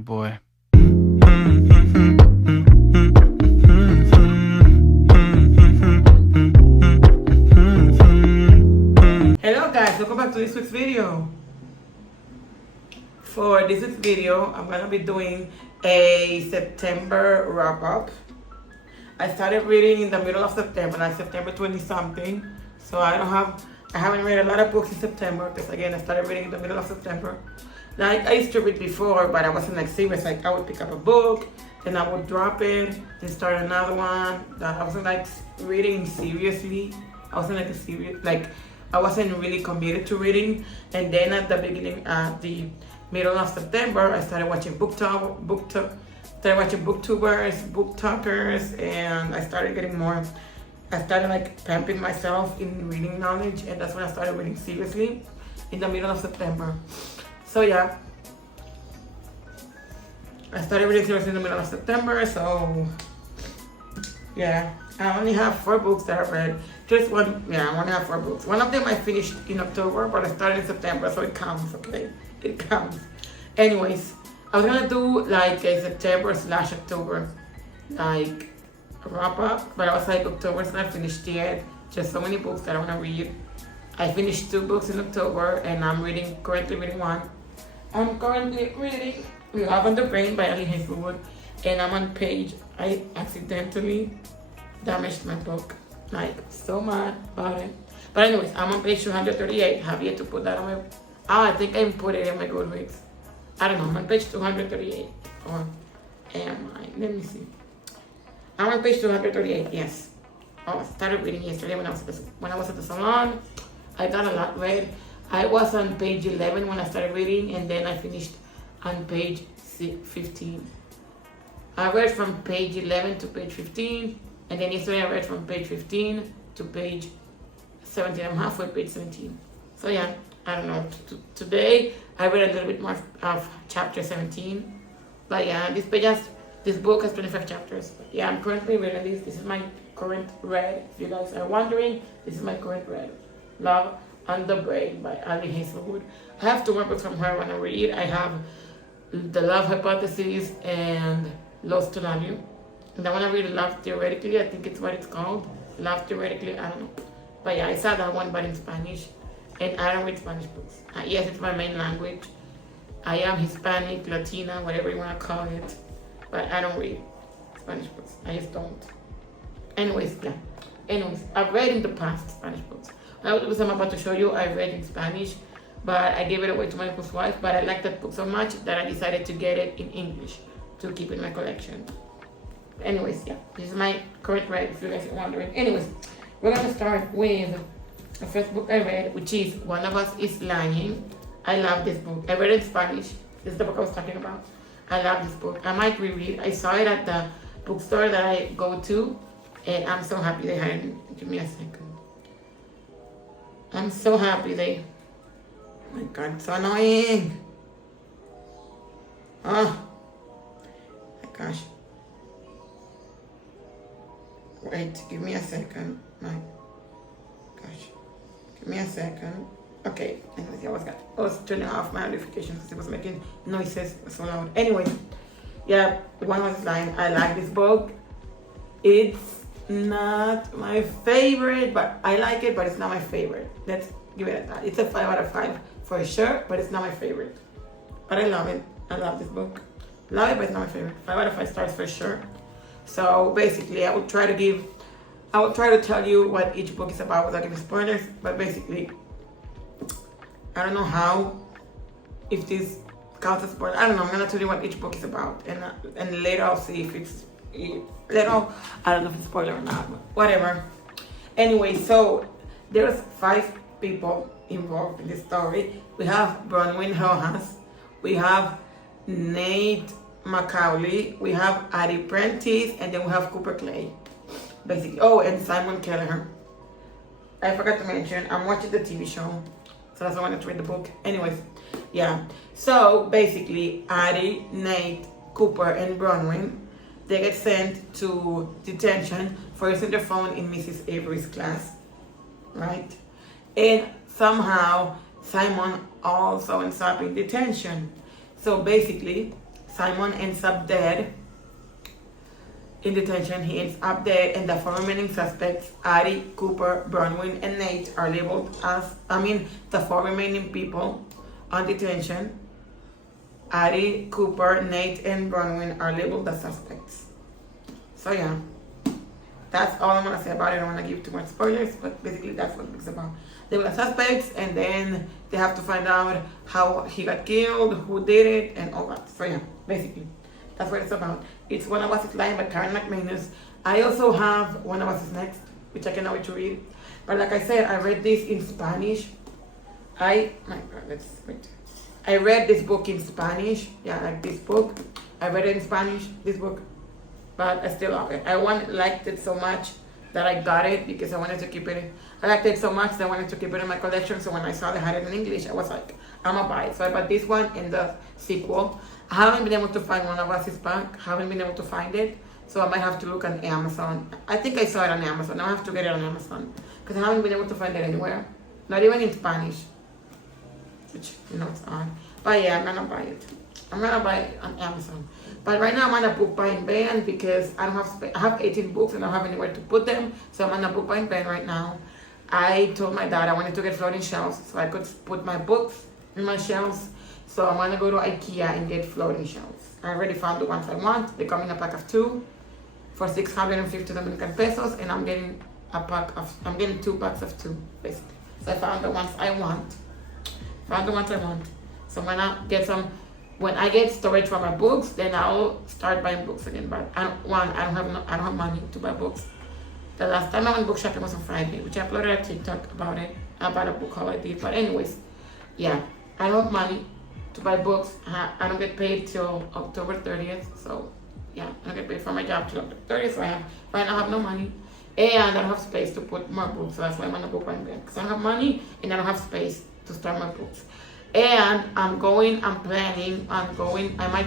Oh boy. Hello guys, welcome back to this week's video. For this week's video, I'm gonna be doing a September wrap up. I started reading in the middle of September, like September 20 something. So I haven't read a lot of books in September because again, I started reading in the middle of September. Like I used to read before, but I wasn't like serious. Like I would pick up a book, then I would drop it, then start another one. I wasn't like reading seriously. I wasn't like I wasn't really committed to reading. And then at the beginning, the middle of September, I started watching started watching booktubers, book talkers, and I started getting more. I started like pamping myself in reading knowledge, and that's when I started reading seriously in the middle of September. So yeah, I started reading seriously in the middle of September. So yeah, I only have 4 books that I've read. Just one, yeah, I only have 4 books. One of them I finished in October, but I started in September, so it counts, okay? It counts. Anyways, I was gonna do like a September/October like wrap up, but I was like October's not finished yet. Just so many books that I wanna read. I finished 2 books in October, and I'm currently reading one. I'm currently reading Love on the Brain by Ali Hazelwood, and I'm on page, I accidentally damaged my book. Like, so mad about it. But anyways, I'm on page 238. Have yet to put that on my... I think I put it in my Goodreads. I don't know, I'm on page 238. Or am I? Let me see. I'm on page 238, yes. Oh, I started reading yesterday when I was at the salon. I got a lot read. I was on page 11 when I started reading, and then I finished on page 15. I read from page 11 to page 15, and then yesterday I read from page 15 to page 17. I'm halfway page 17. So yeah, I don't know. Today I read a little bit more of chapter 17. But yeah, this book has 25 chapters. But yeah, I'm currently reading this. This is my current read. If you guys are wondering, this is my current read. Love on the Brain by Ali Hazelwood. I have 2 more books from her I want to read. I have The Love Hypothesis and Lost to Love You. And I want to read Love Theoretically. I think it's what it's called. Love Theoretically. I don't know. But yeah, I saw that one, but in Spanish. And I don't read Spanish books. Yes, it's my main language. I am Hispanic, Latina, whatever you want to call it. But I don't read Spanish books. I just don't. Anyways, yeah. Anyways, I've read in the past Spanish books. What I'm about to show you, I read in Spanish, but I gave it away to my uncle's wife. But I liked that book so much that I decided to get it in English to keep in my collection. Anyways, yeah, this is my current read, if you guys are wondering. Anyways, we're gonna start with the first book I read, which is One of Us is Lying. I love this book. I read it in Spanish. This is the book I was talking about. I love this book. I might reread. I saw it at the bookstore that I go to, and I'm so happy they hired me. Give me a second. I'm so happy they... Oh my God, it's so annoying. Oh my gosh. Wait, give me a second. My gosh. Give me a second. Okay, anyways, I was turning off my notifications because it was making noises so loud. Anyways, yeah, One Was Lying. I like this book. It's not my favorite, but I like it, but it's not my favorite. Let's give it that. It's a 5 out of 5 for sure, but it's not my favorite. But I love it. I love this book. Love it, but it's not my favorite. 5 out of 5 stars for sure. So basically, I will try to tell you what each book is about without giving spoilers. But basically, I don't know how, if this counts as spoiler. I don't know. I'm gonna tell you what each book is about, and later I'll see if it's later. I don't know if it's spoiler or not. But whatever. Anyway, so there's 5 people involved in this story. We have Bronwyn Rojas. We have Nate Macaulay, we have Addie Prentice, and then we have Cooper Clay. Basically, oh, and Simon Kelleher. I forgot to mention, I'm watching the TV show, so that's why I wanted to read the book. Anyways, yeah. So basically, Addie, Nate, Cooper, and Bronwyn, they get sent to detention for using their phone in Mrs. Avery's class, right? And somehow Simon also ends up in detention. So basically, Simon ends up dead in detention. He ends up dead, and the four remaining suspects, Addie, Cooper, Bronwyn, and Nate, are labeled as, the four remaining people on detention, Addie, Cooper, Nate, and Bronwyn, are labeled as suspects. So yeah, that's all I'm gonna say about it. I don't wanna give too much spoilers, but basically that's what it's about. They were suspects, and then they have to find out how he got killed, who did it, and all that. So yeah, basically, that's what it's about. It's One of Us is Lying by Karen McManus. I also have One of Us is Next, which I cannot wait to read. But like I said, I read this in Spanish. My God, let's wait. I read this book in Spanish. Yeah, like this book. I read it in Spanish, this book. But I still love it. I liked it so much that I got it because I wanted to keep it. I liked it so much that I wanted to keep it in my collection. So when I saw they had it in English, I was like, I'm gonna buy it. So I bought this one and the sequel. I haven't been able to find One of Us is Back. Haven't been able to find it. So I might have to look on Amazon. I think I saw it on Amazon. Now I have to get it on Amazon because I haven't been able to find it anywhere. Not even in Spanish. Which, it's odd. But yeah, I'm gonna buy it. I'm gonna buy it on Amazon. But right now I'm on a book buying ban because I don't have space. I have 18 books and I don't have anywhere to put them. So I'm on a book buying ban right now. I told my dad I wanted to get floating shelves so I could put my books in my shelves. So I'm gonna go to IKEA and get floating shelves. I already found the ones I want. They come in a pack of 2 for 650 Dominican pesos, and I'm getting 2 packs of 2 basically. So I found the ones I want. So I'm gonna get some. When I get storage for my books, then I'll start buying books again. But I don't have money to buy books. The last time I went book shopping was on Friday, which I uploaded a TikTok about it, about a book haul I did. But anyways, yeah, I don't have money to buy books. I don't get paid till October 30th. So yeah, I don't get paid for my job till October 30th. So right now I have no money, and I don't have space to put more books. So that's why I'm on a book buying ban, because I don't have money and I don't have space to start my books. And I might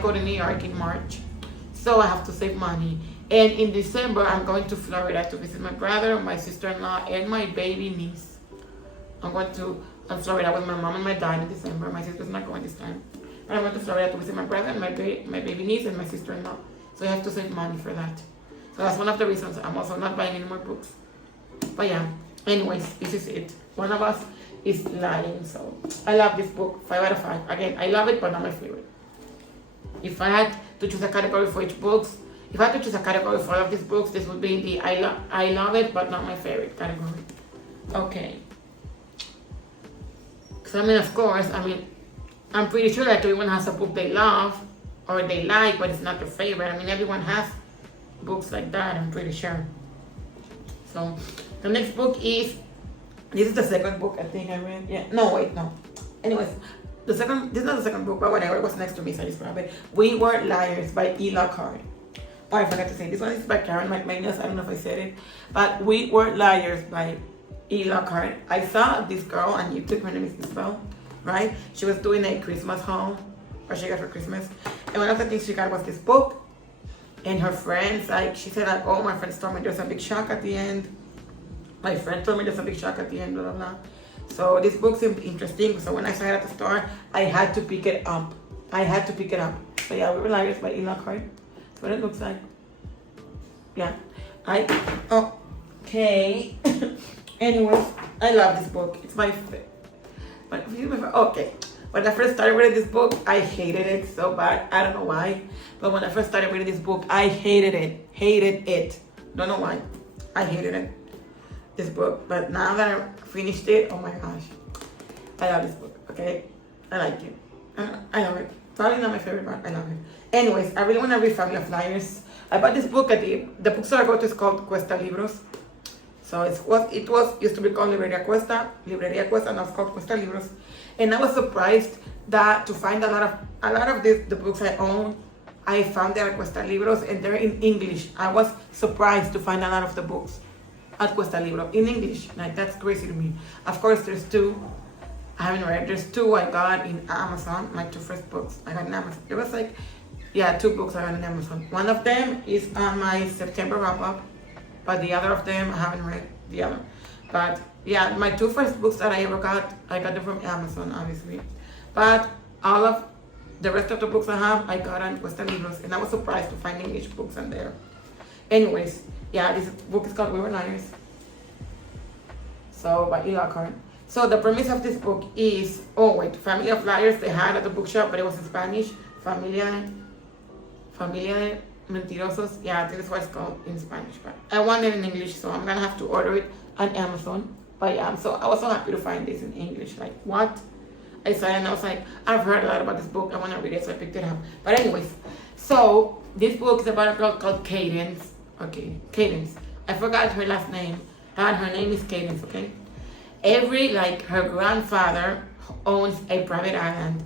go to New York in March, so I have to save money. And in December, I'm going to Florida to visit my brother, my sister-in-law, and my baby niece. I'm going to Florida with my mom and my dad in December. My sister's not going this time. But I'm going to Florida to visit my brother and my baby niece and my sister-in-law. So I have to save money for that. So that's one of the reasons I'm also not buying any more books. But yeah, anyways, this is it. One of Us is Lying. So I love this book, 5 out of 5. Again, I love it, but not my favorite. If I had to choose a category for each book, if I had to choose a category for all of these books, this would be the I love it, but not my favorite category. Okay. So of course, I'm pretty sure that everyone has a book they love or they like, but it's not their favorite. Everyone has books like that, I'm pretty sure. So the next book is, this is the second book I think I read. Yeah, no. Anyways, this is not the second book, but whatever, it was next to me, so I just grabbed it. We Were Liars by E. Lockhart. Oh, I forgot to say, this one is by Karen McManus. I don't know if I said it, but We Were Liars by E. Lockhart. I saw this girl on YouTube, her name is Isabel, right? She was doing a Christmas haul, or she got for Christmas, and one of the things she got was this book. And her friends, she said that, oh, my friends told me there's a big shock at the end. My friend told me there's a big shock at the end, blah, blah, blah. So this book seemed interesting. So when I saw it at the store, I had to pick it up. So yeah, We Were Liars by E. Lockhart. That's what it looks like. Yeah. Okay. Anyways, I love this book. It's my favorite. Okay. When I first started reading this book, I hated it so bad. I don't know why. But when I first started reading this book, I hated it. Don't know why. I hated it. This book. But now that I finished it, oh my gosh. I love this book, okay? I like it. I love it. Probably not my favorite, but I love it. Anyways, I really want to read Family of Liars. I bought this book at the bookstore I go to is called Cuesta Libros. So it was used to be called Libreria Cuesta, now it's called Cuesta Libros. And I was surprised that to find a lot of the books I own, I found them at Cuesta Libros and they're in English. I was surprised to find a lot of the books at Cuesta Libros in English. Like, that's crazy to me. Of course, there's 2 I haven't read. There's 2 I got in Amazon, my 2 first books I got in Amazon. There was 2 books I got in Amazon. One of them is on my September wrap-up, but the other of them I haven't read the other. But yeah, my 2 first books that I ever got, I got them from Amazon, obviously. But all of The rest of the books I have, I got on Western Libros, and I was surprised to find English books on there. Anyways, yeah, this book is called We Were Liars. So, by E. Lockhart. So, the premise of this book is, Family of Liars, they had at the bookshop, but it was in Spanish. Familia Mentirosos. Yeah, I think that's what it's called in Spanish, but I want it in English, so I'm gonna have to order it on Amazon. But yeah, so I was so happy to find this in English. Like, what? I saw it and I was like, I've heard a lot about this book. I want to read it, so I picked it up. But anyways, so this book is about a girl called Cadence. Okay, Cadence. I forgot her last name, and her name is Cadence, okay? Her grandfather owns a private island.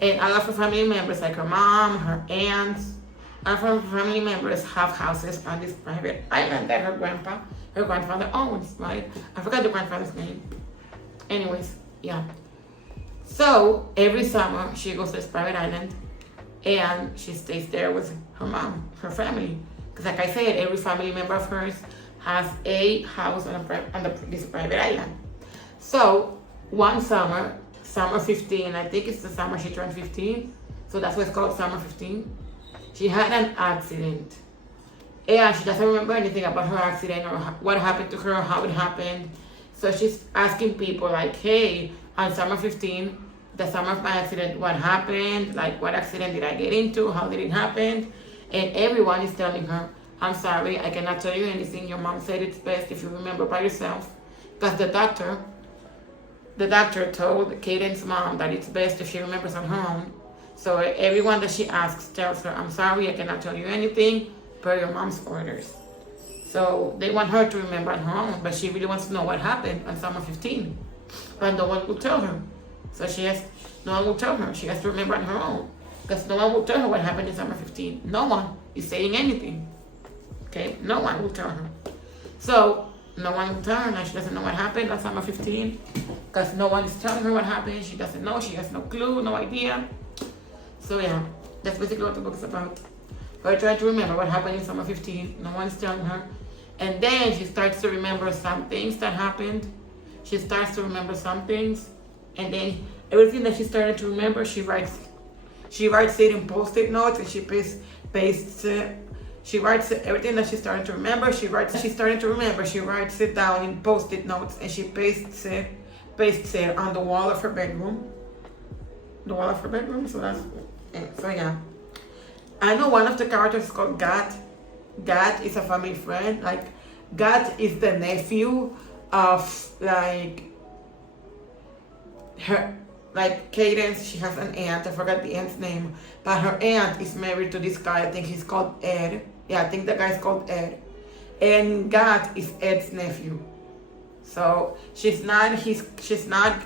And all of her family members, like her mom, her aunts, all of her family members have houses on this private island that her grandfather owns, right? I forgot the grandfather's name. Anyways, yeah. So every summer she goes to this private island and she stays there with her mom, her family. Because like I said, every family member of hers has a house on this private island. So one summer 15, I think it's the summer she turned 15. So that's why it's called Summer 15. She had an accident. And she doesn't remember anything about her accident or what happened to her, how it happened. So she's asking people like, hey, on Summer 15, the summer of my accident, what happened? Like, what accident did I get into? How did it happen? And everyone is telling her, I'm sorry, I cannot tell you anything. Your mom said it's best if you remember by yourself. Because the doctor told Cadence's mom that it's best if she remembers on her own. So everyone that she asks tells her, I'm sorry, I cannot tell you anything per your mom's orders. So they want her to remember on her own, but she really wants to know what happened on Summer 15. But no one will tell her. So no one will tell her. She has to remember on her own. Because no one will tell her what happened in Summer 15. No one is saying anything. Okay? No one will tell her. So no one will tell her that she doesn't know what happened on Summer 15. Because no one is telling her what happened. She doesn't know. She has no clue, no idea. So yeah, that's basically what the book is about. Her trying to remember what happened in Summer 15. No one is telling her. And then she starts to remember some things that happened. She starts to remember some things. And then everything that she started to remember, she writes it in Post-it notes, and she pastes it. She writes everything that she started to remember. She writes it down in Post-it notes, and she pastes it on the wall of her bedroom. So yeah. I know one of the characters is called Gat. Gat is a family friend. Like, Gat is the nephew of Cadence. She has an aunt. I forgot the aunt's name, but her aunt is married to this guy. I think he's called Ed. Yeah, I think the guy's called Ed. And Gat is Ed's nephew. So she's not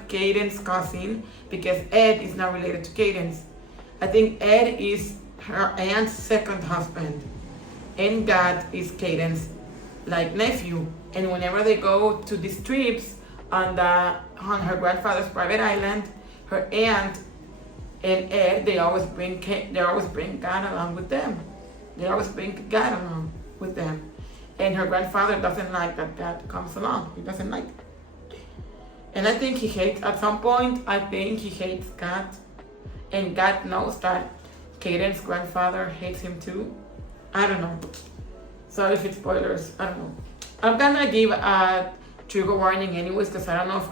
Cadence's cousin, because Ed is not related to Cadence. I think Ed is her aunt's second husband, and Gat is Cadence's nephew. And whenever they go to these trips on her grandfather's private island, her aunt and Ed, they always bring Gat along with them. And her grandfather doesn't like that Gat comes along. He doesn't like it. And I think he hates Gat. And Gat knows that Cadence's grandfather hates him too. I don't know. Sorry if it's spoilers. I don't know. I'm gonna give a trigger warning anyways, because I don't know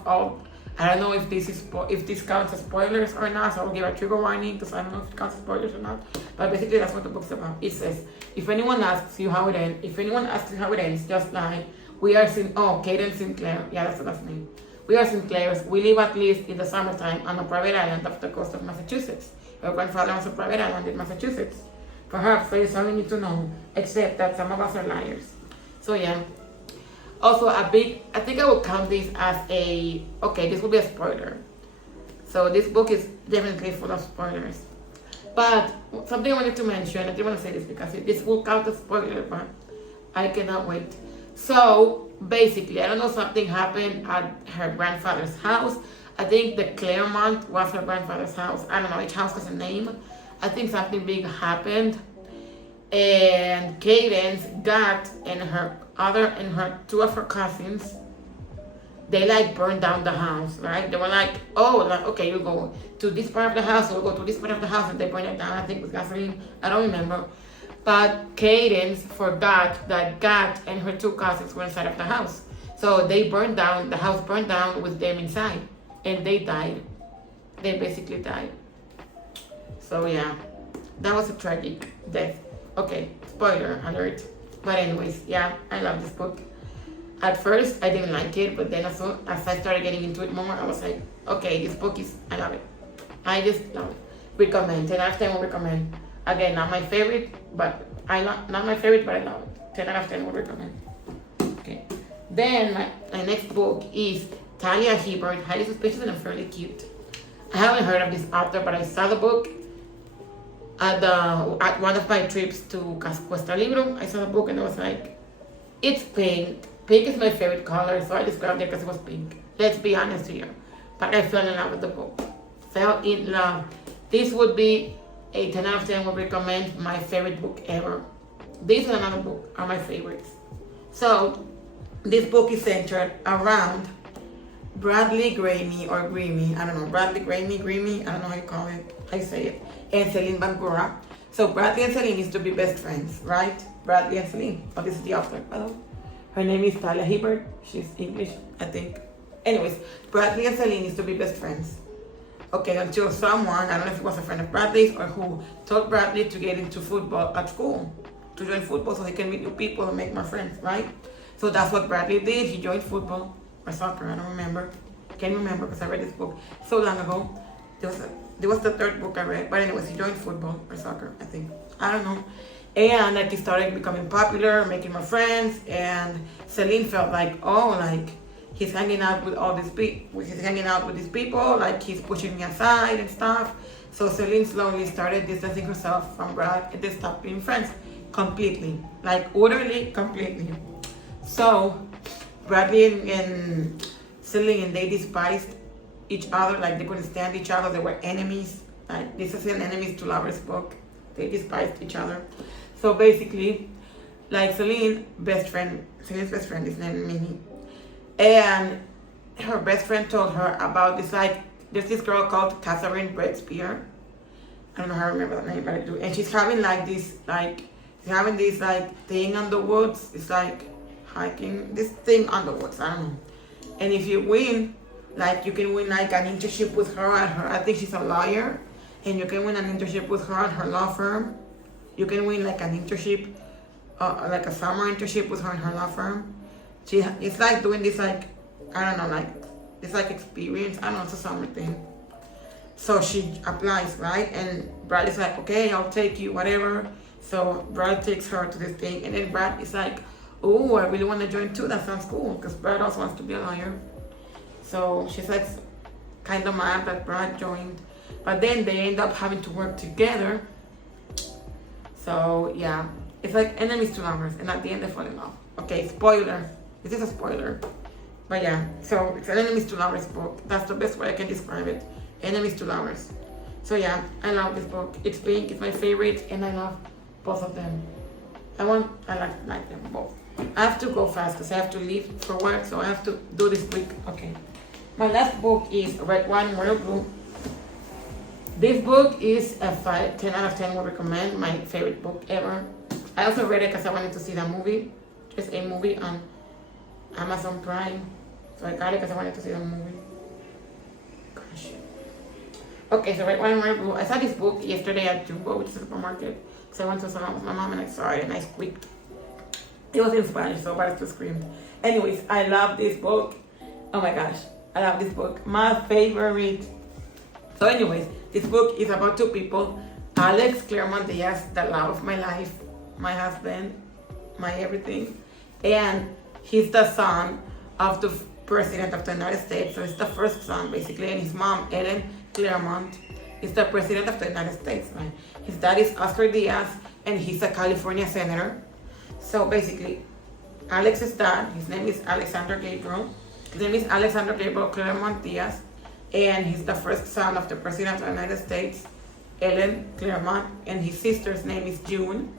if this counts as spoilers or not. So I'll give a trigger warning because I don't know if it counts as spoilers or not. But basically that's what the book's about. It says, if anyone asks you how it ends, just lie. Cadence Sinclair. Yeah, that's the last name. We are Sinclairs. We live at least in the summertime on a private island off the coast of Massachusetts. Her grandfather has a private island in Massachusetts. Perhaps there is all you need to know, except that some of us are liars. So yeah. Also I think I will count this as this will be a spoiler. So this book is definitely full of spoilers. But something I wanted to mention, I didn't want to say this because this will count as spoiler, but I cannot wait. So basically, I don't know, something happened at her grandfather's house. I think the Claremont was her grandfather's house. I don't know, each house has a name. I think something big happened. And Cadence, Gat, and two of her cousins, they like burned down the house, right? They were like, oh, like, okay, you go to this part of the house, we'll go to this part of the house, and they burned it down. I think with gasoline. I don't remember. But Cadence forgot that Gat and her two cousins were inside of the house. So they burned down, the house burned down with them inside. And they died. They basically died. So yeah, that was a tragic death. Okay, spoiler alert. But anyways, yeah, I love this book. At first, I didn't like it, but then as I started getting into it more, I was like, okay, this book is, I love it. I just love it. Recommend. 10 out of 10 will recommend. Again, not my favorite, but not my favorite, but I love it. 10 out of 10 will recommend. Okay. Then my next book is Talia Hibbert, Highly Suspicious and Fairly Cute. I haven't heard of this author, but I saw the book at one of my trips to Cuesta Libro. I saw the book and I was like, it's pink. Pink is my favorite color, so I just grabbed it because it was pink. Let's be honest here. But I fell in love with the book. Fell in love. This would be a 10 out of 10 would recommend, my favorite book ever. This and another book are my favorites. So, this book is centered around Bradley Gramey or Greamy, I don't know, Bradley Gramey, I don't know how you call it, how you say it, and Celine Bangura. So Bradley and Celine used to be best friends, right? Bradley and Celine. Oh, this is the author, by the way. Her name is Talia Hibbert. She's English, I think. Anyways, Bradley and Celine used to be best friends. Okay, until someone, I don't know if it was a friend of Bradley's or who, told Bradley to get into football at school, to join football so he can meet new people and make more friends, right? So that's what Bradley did. He joined football or soccer, I don't remember. Can't remember because I read this book so long ago. There was the third book I read, but anyways, he joined football or soccer, I think. I don't know. And like he started becoming popular, making more friends, and Celine felt like, oh, like he's hanging out with all these people, like he's pushing me aside and stuff. So Celine slowly started distancing herself from Brad and they stopped being friends completely, like utterly, completely. So Bradley and Celine, they despised each other, like they couldn't stand each other, they were enemies. Like this is an enemies to lovers book. They despised each other. So basically, like Celine's best friend is named Minnie. And her best friend told her about this, like, there's this girl called Catherine Breadspear. I don't know how to remember that name, but I do. And she's having this thing on the woods. It's like hiking, this thing on the woods, I don't know. And if you win, like you can win like an internship with her at her, I think she's a lawyer. And you can win an internship with her at her law firm. You can win like an internship, like a summer internship with her in her law firm. It's like doing this, like, I don't know, like, it's like experience. I don't know, it's a summer thing. So she applies, right? And Brad is like, okay, I'll take you, whatever. So Brad takes her to this thing. And then Brad is like, oh, I really want to join too. That sounds cool. Because Brad also wants to be a lawyer. So she's like kind of mad that Brad joined. But then they end up having to work together. So yeah, it's like enemies to lovers, and at the end they fall in love. Okay, spoiler. This is a spoiler. But yeah, so it's an enemies to lovers book. That's the best way I can describe it. Enemies to lovers. So yeah, I love this book. It's pink, it's my favorite, and I love both of them. I like them both. I have to go fast because I have to leave for work, so I have to do this quick. Okay. My last book is Red Wine, Royal Blue. This book is a 10 out of 10 would recommend, my favorite book ever. I also read it because I wanted to see the movie. There's a movie on Amazon Prime. So I got it because I wanted to see the movie. Gosh. Okay, so Red Wine, Royal Blue. I saw this book yesterday at Jumbo, which is a supermarket. So I went to the salon with my mom and I saw it and I squeaked. It was in Spanish, so I just screamed. Anyways, I love this book. Oh my gosh, I love this book. My favorite. So anyways, this book is about two people. Alex Claremont Diaz, the love of my life, my husband, my everything. And he's the son of the president of the United States. So it's the first son, basically. And his mom, Ellen Claremont, is the president of the United States. Right? His dad is Oscar Diaz, and he's a California senator. So basically, Alex's dad, his name is Alexander Gabriel. His name is Alexander Gabriel Claremont Diaz. And he's the first son of the President of the United States, Ellen Claremont, and his sister's name is June.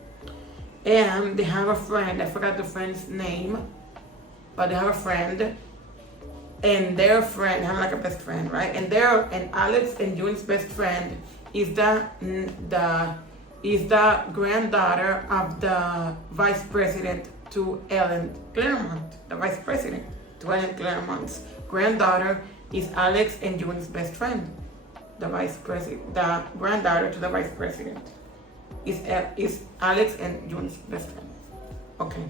And they have a friend, I forgot the friend's name, but they have a friend and their friend, having like a best friend, right? And Alex and June's best friend is the granddaughter of the vice president to Ellen Claremont. The vice president to Ellen Claremont's granddaughter is Alex and June's best friend. The granddaughter to the vice president is Alex and June's best friend. Okay.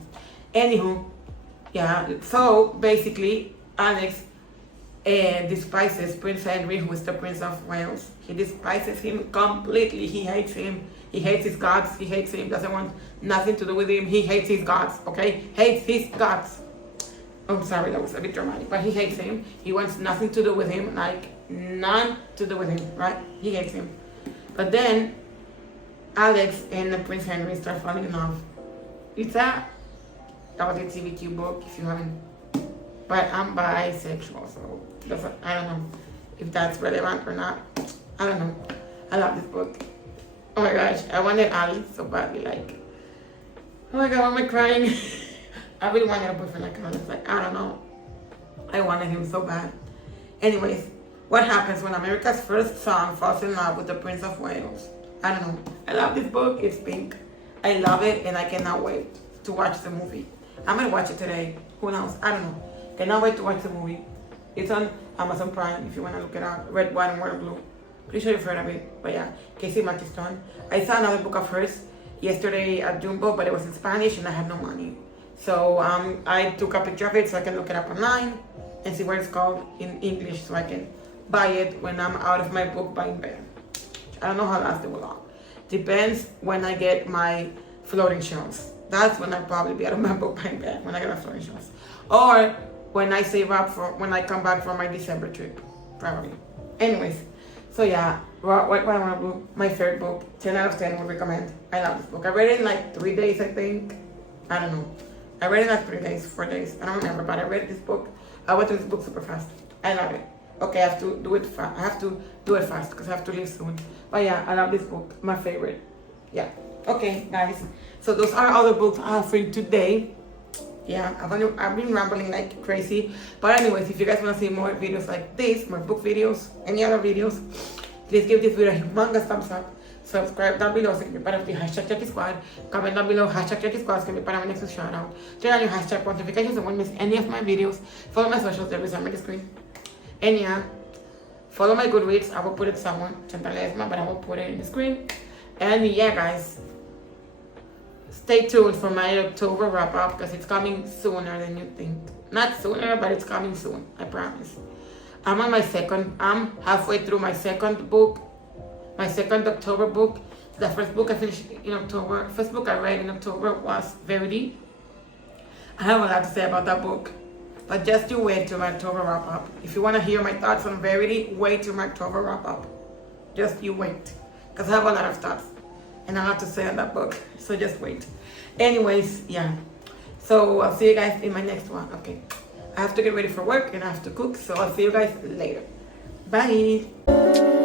Anywho, yeah. So basically, Alex despises Prince Henry, who is the Prince of Wales. He despises him completely. He hates him. He hates his guts. He hates him. Doesn't want nothing to do with him. He hates his guts. Okay, hates his guts. I'm sorry, that was a bit dramatic, but he hates him. He wants nothing to do with him, like none to do with him, right? He hates him. But then Alex and Prince Henry start falling in love. That was a TVQ book, if you haven't. But I'm bisexual, so I don't know if that's relevant or not. I don't know. I love this book. Oh my gosh, I wanted Alex so badly. Like, oh my god, why am I crying? I really wanted a boyfriend like Alex. Like, I don't know. I wanted him so bad. Anyways, what happens when America's first son falls in love with the Prince of Wales? I don't know. I love this book. It's pink. I love it, and I cannot wait to watch the movie. I'm gonna watch it today. Who knows? I don't know. Cannot wait to watch the movie. It's on Amazon Prime if you wanna look it up. Red, white, and water blue. Pretty sure you've heard of it. But yeah, Casey Mackiston. I saw another book of hers yesterday at Jumbo, but it was in Spanish, and I had no money. So I took a picture of it so I can look it up online and see what it's called in English, so I can buy it when I'm out of my book buying ban. I don't know how last it will last. Depends when I get my floating shelves. That's when I'll probably be out of my book buying ban, when I get my floating shelves. Or when I save up for when I come back from my December trip, probably. Anyways, so yeah, White, White, and Blue, my favorite book. 10 out of 10 would recommend. I love this book. I read it in like 3 days, I think. I don't know. I read it in like 3 days, 4 days. I don't remember, but I read this book. I went through this book super fast. I love it. Okay, I have to do it fast. I have to do it fast because I have to leave soon. But yeah, I love this book. My favorite. Yeah. Okay, guys. So those are all the books I have for you today. Yeah, I've been rambling like crazy. But anyways, if you guys want to see more videos like this, more book videos, any other videos, please give this video a humongous thumbs up. Subscribe down below so you can be part of the hashtag Jackie Squad. Comment down below hashtag Jackie Squad so you can be part of my next shout out. Turn on your hashtag notifications so you won't miss any of my videos. Follow my socials, they're on the screen. And yeah, follow my Goodreads. I will put it somewhere, Chantal Esma, but I will put it in the screen. And yeah, guys, stay tuned for my October wrap up because it's coming sooner than you think. Not sooner, but it's coming soon. I promise. I'm halfway through my second book, my second October book. The first book I finished in October. First book I read in October was Verity. I have a lot to say about that book, but just you wait till my October wrap up. If you want to hear my thoughts on Verity, wait till my October wrap up. Just you wait, because I have a lot of thoughts and a lot to say on that book. So just wait. Anyways, yeah. So I'll see you guys in my next one. Okay. I have to get ready for work and I have to cook, so I'll see you guys later. Bye.